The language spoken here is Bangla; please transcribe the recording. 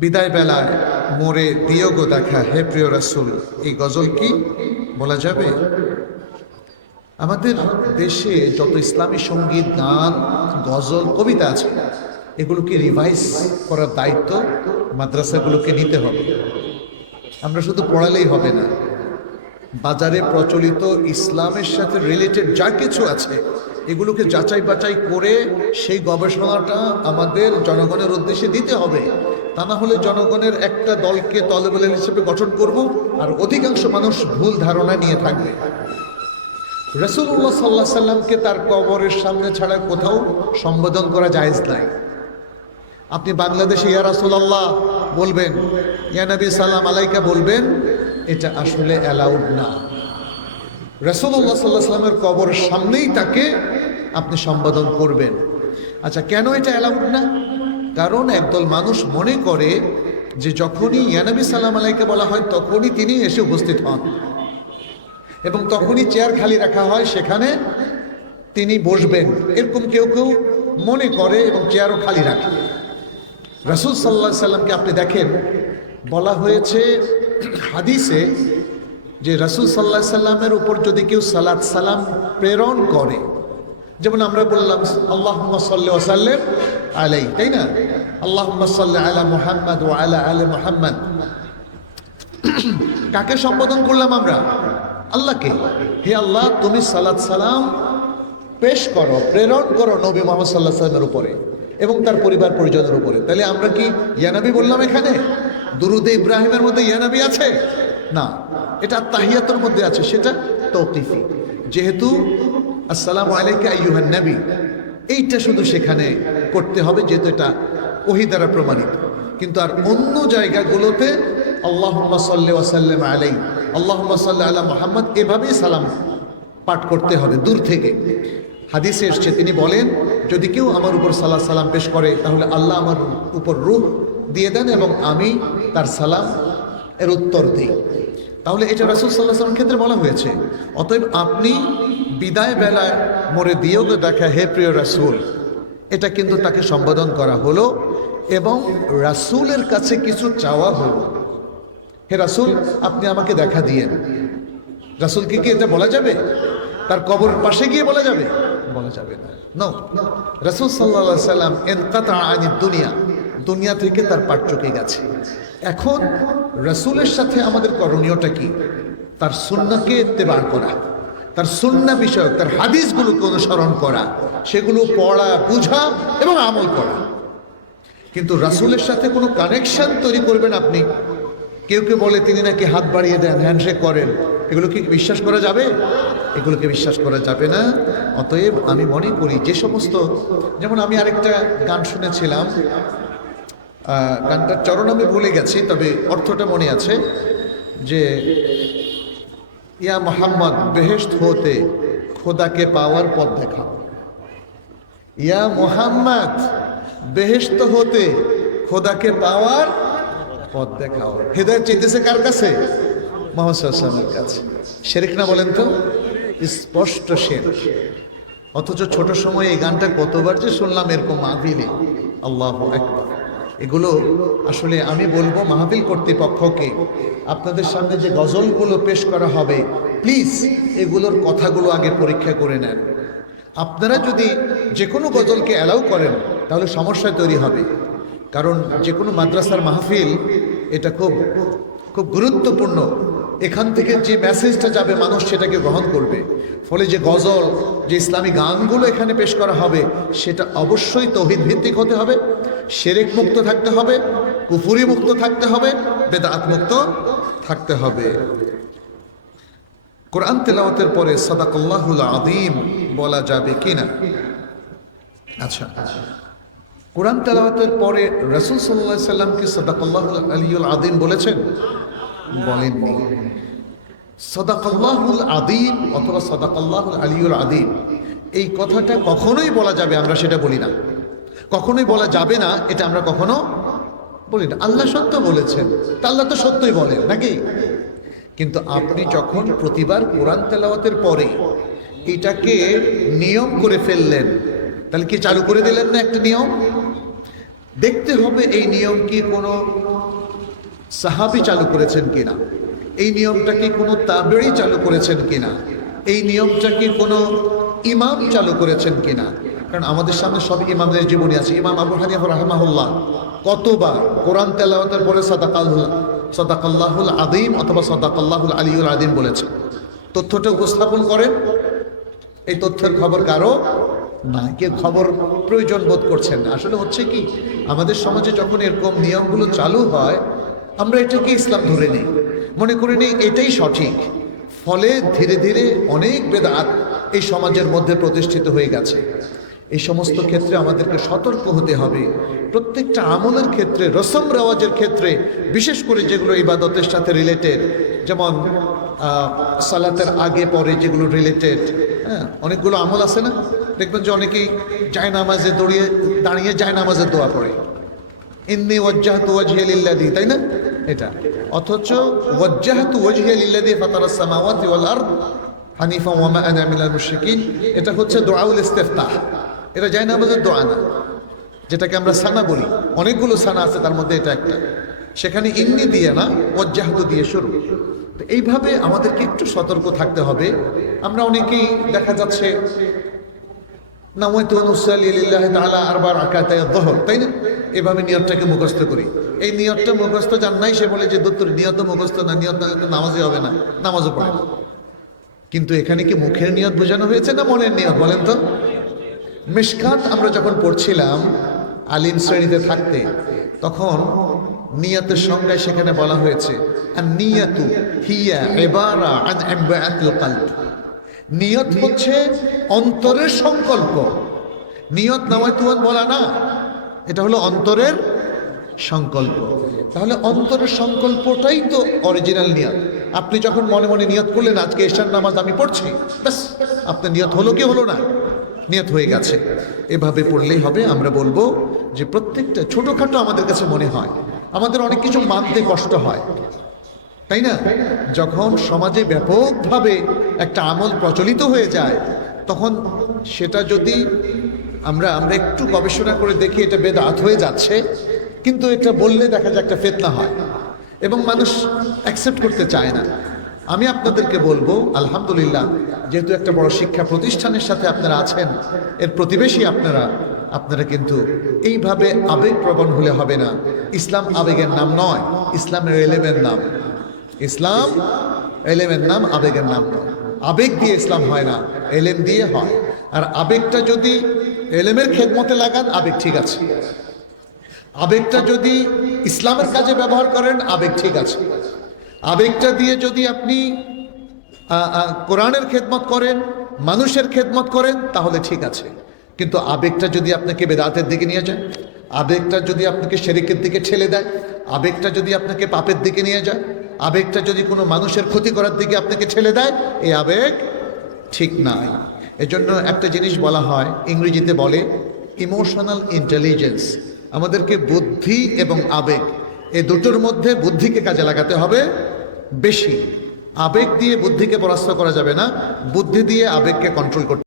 বিদায় বেলায় মোরে দিয়োগ দেখা, হে প্রিয় রাসুল, এই গজল কি? বলা যাবে? আমাদের দেশে যত ইসলামী সংগীত, গান, গজল, কবিতা আছে, এগুলোকে রিভাইজ করার দায়িত্ব মাদ্রাসাগুলোকে নিতে হবে। আমরা শুধু পড়ালেই হবে না, বাজারে প্রচলিত ইসলামের সাথে রিলেটেড যা কিছু আছে, এগুলোকে যাচাই বাছাই করে সেই গবেষণাটা আমাদের জনগণের উদ্দেশ্যে দিতে হবে। তা না হলে জনগণের একটা দলকে তলেবল হিসেবে গঠন করব আর অধিকাংশ মানুষ ভুল ধারণা নিয়ে থাকবে। রসুল্লাহ সাল্লাহ সাল্লামকে তার কবরের সামনে ছাড়া কোথাও সম্বোধন করা জায়েজ নাই। আপনি বাংলাদেশে, ইয়া রাসুলাল্লাহ, বলবেন, ইয়া নবী সালাম আলাইকা বলবেন, এটা আসলে অ্যালাউড না। রসুল্লাহ সাল্লাহ সাল্লামের কবরের সামনেই তাকে আপনি সম্বোধন করবেন। আচ্ছা কেন এটা অ্যালাউড না? কারণ একদল মানুষ মনে করে যে যখনই ইয়ানবী সাল্লাম আলাইকে বলা হয় তখনই তিনি এসে উপস্থিত হন। এবং তখনই চেয়ার খালি রাখা হয়, সেখানে তিনি বসবেন। এরকম কেউ কেউ মনে করে এবং চেয়ারও খালি রাখে। রাসুল সাল্লাহ সাল্লামকে আপনি দেখেন, বলা হয়েছে হাদিসে যে রাসুল সাল্লাহ সাল্লামের উপর যদি কেউ সালাদ সালাম প্রেরণ করে, যেমন আমরা বললাম আল্লাহ সাল্লি ওসাল্লেম আলাই তাই না? আল্লাহ আলা মুহাম্মদ ও আলা আলে মুহাম্মদ। কাকে সম্বোধন করলাম আমরা? আল্লাহকে। হে আল্লাহ, তুমি সালাদ সালাম পেশ করো, প্রেরণ করো নবী মোহাম্মদ সাল্লাহ সাল্লামের উপরে এবং তার পরিবার পরিজনের উপরে। তাহলে আমরা কি ইয়ানাবি বললাম এখানে? দুরুদে ইব্রাহিমের মধ্যে ইয়ানাবি আছে? না, এটা তাহিয়াতের মধ্যে আছে, সেটা তৌকিফি। যেহেতু, আসসালামু আলাইকা আইয়ুহান নবী এইটা শুধু সেখানে করতে হবে, যেহেতু এটা ওহি দ্বারা প্রমাণিত। কিন্তু আর অন্য জায়গাগুলোতে আল্লাহ সাল্লি ওয়াসাল্লাম আলাই আল্লাহ সাল্লাহ আল্লাহ মোহাম্মদ এভাবেই সালাম পাঠ করতে হবে দূর থেকে। হাদিসে এসছে, তিনি বলেন, যদি কেউ আমার উপর সালাহ সালাম পেশ করে, তাহলে আল্লাহ আমার উপর রূহ দিয়ে দেন এবং আমি তার সালাম এর উত্তর দিই। তাহলে এটা রাসুল সাল্লাহ সাল্লাম ক্ষেত্রে বলা হয়েছে। অতএব আপনি বিদায় বেলায় মোরে দিয়েও দেখা হে প্রিয় রাসুল। এটা কিন্তু তাকে সম্বোধন করা হলো এবং রাসুলের কাছে কিছু চাওয়া হলো। হে রাসুল, আপনি আমাকে দেখা দিয়েন রাসুলকে কি এটা বলা যাবে? তার কবর পাশে গিয়ে বলা যাবে? বলা যাবে না। নো রাসুল সাল্লা সাল্লাম এনকাতা আনি দুনিয়া। দুনিয়া থেকে তার পাট চুকে গেছে। এখন রাসুলের সাথে আমাদের করণীয়টা কি? তার সুন্নাকে এতে বার করা। তার সুন্না বিষয়ক, তার হাদিসগুলোকে অনুসরণ করা, সেগুলো পড়া, বুঝা এবং আমল করা। কিন্তু রাসুলের সাথে কোনো কানেকশন তৈরি করবেন আপনি? কেউ কেউ বলে, তিনি নাকি হাত বাড়িয়ে দেন? হ্যান্ডশেক করেন। এগুলো কি বিশ্বাস করা যাবে? এগুলোকে বিশ্বাস করা যাবে না? অতএব আমি মনে করি যে সমস্ত, যেমন আমি আরেকটা গান শুনেছিলাম গানটার চরণ আমি ভুলে গেছি, তবে অর্থটা মনে আছে যে ইয়া মোহাম্মদ বেহেস্ত হতে খোদাকে পাওয়ার পথ দেখাও ইয়া মোহাম্মদ, বেহেশত হতে খোদাকে পাওয়ার পথ দেখাও। হৃদয় চেতেছে কার কাছে? মোহাম্মদের কাছে। শেরেক না বলেন তো? স্পষ্ট শের অথচ ছোট সময়ে এই গানটা কতবার যে শুনলাম, এরকম মাহফিলে আল্লাহ একবার এগুলো আসলে আমি বলব মাহফিল কর্তৃপক্ষকে আপনাদের সামনে যে গজলগুলো পেশ করা হবে প্লিজ এগুলোর কথাগুলো আগে পরীক্ষা করে নেন। আপনারা যদি যে কোনো গজলকে অ্যালাউ করেন, তাহলে সমস্যা তৈরি হবে। কারণ যে কোনো মাদ্রাসার মাহফিল, এটা খুব খুব গুরুত্বপূর্ণ। এখান থেকে যে মেসেজটা যাবে, মানুষ সেটাকে গ্রহণ করবে। ফলে যে গজল, যে ইসলামী গানগুলো এখানে পেশ করা হবে, সেটা অবশ্যই তহিদ ভিত্তিক হতে হবে। সেরেক মুক্ত থাকতে হবে কুফুরি মুক্ত থাকতে হবে বেদাত মুক্ত থাকতে হবে। কোরআন তেলাওয়াতের পরে সাদাকাল্লাহুল আদিম বলা যাবে কিনা? আচ্ছা কোরআন তেলাওয়াতের পরে রসুল সাল্লাহ সাল্লাম কি সাদাকাল্লাহুল আলিউল আদিম বলেছেন? বলেননি। সদাকাল্লাহুল আদিম অথবা সদাকাল্লাহুল আলিউল আদিম এই কথাটা কখনোই বলা যাবে, আমরা সেটা বলি না। কখনোই বলা যাবে না, এটা আমরা কখনো বলি না। আল্লাহ সত্য বলেছেন। তা আল্লাহ তো সত্যই বলেন, নাকি? কিন্তু আপনি যখন প্রতিবার কোরআন তেলাওয়াতের পরে এটাকে নিয়ম করে ফেললেন, তাহলে কি চালু করে দিলেন না একটা নিয়ম? দেখতে হবে এই নিয়ম কি কোনো সাহাবি চালু করেছেন কিনা? এই নিয়মটা কি কোনো তাবেড়ি চালু করেছেন কিনা? এই নিয়মটা কি কোনো ইমাম চালু করেছেন কিনা? কারণ আমাদের সামনে সব ইমামদের জীবনী আছে। ইমাম আবু হানিফ রাহমাহুল্লাহ কতবার কোরআন তেলাওয়াতের পরে সদাকাল্লাহ, সদাকাল্লাহুল আদিম অথবা সদাকাল্লাহুল আলিউল আদিম বলেছে তথ্যটা উপস্থাপন করেন। এই তথ্যের খবর কারও না কেউ খবর প্রয়োজন বোধ করছেন আসলে হচ্ছে কি, আমাদের সমাজে যখন এরকম নিয়মগুলো চালু হয়, আমরা এটাকে ইসলাম ধরে নিই। মনে করে নিই, এটাই সঠিক। ফলে ধীরে ধীরে অনেক বেদাত এই সমাজের মধ্যে প্রতিষ্ঠিত হয়ে গেছে। এই সমস্ত ক্ষেত্রে আমাদেরকে সতর্ক হতে হবে। প্রত্যেকটা আমলের ক্ষেত্রে, রসম রেওয়াজের ক্ষেত্রে, বিশেষ করে যেগুলো ইবাদতের সাথে রিলেটেড যেমন সালাতের আগে পরে যেগুলো রিলেটেড হ্যাঁ অনেকগুলো আমল আছে না? দেখবেন যে অনেকেই যায় নামাজে দৌড়িয়ে, দাঁড়িয়ে যায় নামাজের দোয়া পড়ে। ইন্নি ওয়াজ্জাহাতু ওয়াজহিয়া লিল্লাযী, তাই না? এটা। অথচ, ওয়াজ্জাহাতু ওয়াজহিয়া লিল্লাযী ফাতারাস সামাওয়াতি ওয়াল আরদ হানিফা ওয়ামা আনা মিনাল মুশরিকিন। এটা হচ্ছে দোয়াউল ইস্তিফতাহ। এটা যায় নামাজের দোয়া না, যেটাকে আমরা সানা বলি। অনেকগুলো সানা আছে, তার মধ্যে এটা একটা। সেখানে ইন্নি দিয়ে না, ওয়াজ্জাহাতু দিয়ে শুরু। তো এইভাবে আমাদেরকে একটু সতর্ক থাকতে হবে। আমরা অনেকেই দেখা যাচ্ছে তাই না? এভাবে নিয়তটাকে মুখস্থ করি। এই নিয়তটা মুখস্থ জান নাই, সে বলে যে দত্তর নিয়ত মুখস্থ না, নিয়ত না নামাজই হবে না, নামাজও পড়ে না। কিন্তু এখানে কি মুখের নিয়ত বোঝানো হয়েছে না মনের নিয়ত, বলেন তো? মিশকাত আমরা যখন পড়ছিলাম আলিম শ্রেণীতে থাকতে, তখন নিয়াতের সংজ্ঞায় সেখানে বলা হয়েছে নিয়তু নিয়ত হচ্ছে অন্তরের সংকল্প। নিয়ত নামায় তুয়ান বলা না, এটা হলো অন্তরের সংকল্প। তাহলে অন্তরের সংকল্পটাই তো অরিজিনাল নিয়ত। আপনি যখন মনে মনে নিয়ত করলেন, আজকে ঈশান নামাজ আমি পড়ছি, ব্যাস, আপনার নিয়ত হলো কি হলো না? নিয়ত হয়ে গেছে। এভাবে পড়লেই হবে, আমরা বলব যে প্রত্যেকটা ছোটোখাটো আমাদের কাছে মনে হয়। আমাদের অনেক কিছু মানতে কষ্ট হয়। তাই না? যখন সমাজে ব্যাপকভাবে একটা আমল প্রচলিত হয়ে যায়, তখন সেটা যদি আমরা আমরা একটু গবেষণা করে দেখি, এটা বেদাত হয়ে যাচ্ছে, কিন্তু এটা বললে দেখা যায় একটা ফেতনা হয়। এবং মানুষ অ্যাকসেপ্ট করতে চায় না। আমি আপনাদেরকে বলব, আলহামদুলিল্লাহ, যেহেতু একটা বড় শিক্ষা প্রতিষ্ঠানের সাথে আপনারা আছেন, এর প্রতিবেশী আপনারা আপনারা কিন্তু এইভাবে আবেগপ্রবণ হলে হবে না। ইসলাম আবেগের নাম নয়, ইসলামের এলেমের নাম। ইসলাম এলেমের নাম, আবেগের নাম নয়। আবেগ দিয়ে ইসলাম হয় না, এলেম দিয়ে হয়। আর আবেগটা যদি এলেমের খেদমতে লাগান, আবেগ ঠিক আছে। আবেগটা যদি ইসলামের কাজে ব্যবহার করেন, আবেগ ঠিক আছে। আবেগটা দিয়ে যদি আপনি কোরআনের খেদমত করেন, মানুষের খেদমত করেন, তাহলে ঠিক আছে। কিন্তু আবেগটা যদি আপনাকে বেদাতের দিকে নিয়ে যায়, আবেগটা যদি আপনাকে শেরিকের দিকে ঠেলে দেয়, আবেগটা যদি আপনাকে পাপের দিকে নিয়ে যায়, আবেগটা যদি কোনো মানুষের ক্ষতি করার দিকে আপনাকে ঠেলে দেয় এই আবেগ ঠিক নাই। এজন্য একটা জিনিস বলা হয়, ইংরেজিতে বলে, ইমোশনাল ইন্টেলিজেন্স। আমাদেরকে বুদ্ধি এবং আবেগ এই দুটোর মধ্যে বুদ্ধিকে কাজে লাগাতে হবে। বেশি। আবেগ দিয়ে বুদ্ধিকে পরাস্ত করা যাবে না। বুদ্ধি দিয়ে আবেগকে কন্ট্রোল করতে